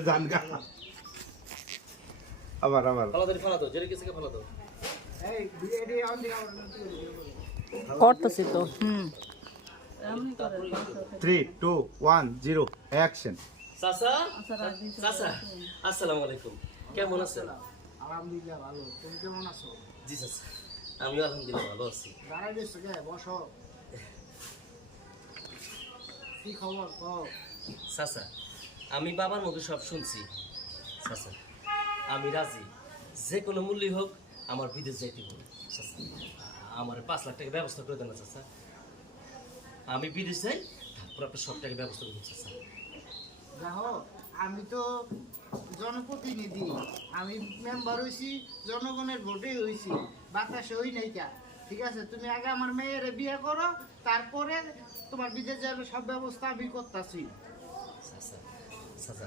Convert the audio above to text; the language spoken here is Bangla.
জানগা আবার আবার ফালা দাও জেরে কিছু ফালা দাও করতেছি তো 3 2 1 0 অ্যাকশন চাচা চাচা আসসালামু আলাইকুম কেমন আছেন আলহামদুলিল্লাহ ভালো। তুমি কেমন আছো? জি চাচা আমি আলহামদুলিল্লাহ ভালো আছি দাঁড়াই গেছো কে? বসো। কি খবর কও? চাচা আমি বাবার মুখে সব শুনছি চাচা আমি রাজি যে কোনো মূল্যই হোক আমার বিদেশ যাইতে হবে চাচা আমার 5 লাখ টাকা ব্যবস্থা করে দেন না চাচা আমি বিদেশ যাই তারপর আপনার সব টাকা ব্যবস্থা করে দেন চাচা দেখো আমি তো জনপ্রতিনিধি, আমি মেম্বার হইছি, জনগণের ভোটে হইছি, বাতাসে হই নাই কা। ঠিক আছে, তুমি আগে আমার মেয়ের বিয়ে করো, তারপরে তোমার বিদেশ যাওয়ার সব ব্যবস্থা আমি করতেছি। চাচা চাচা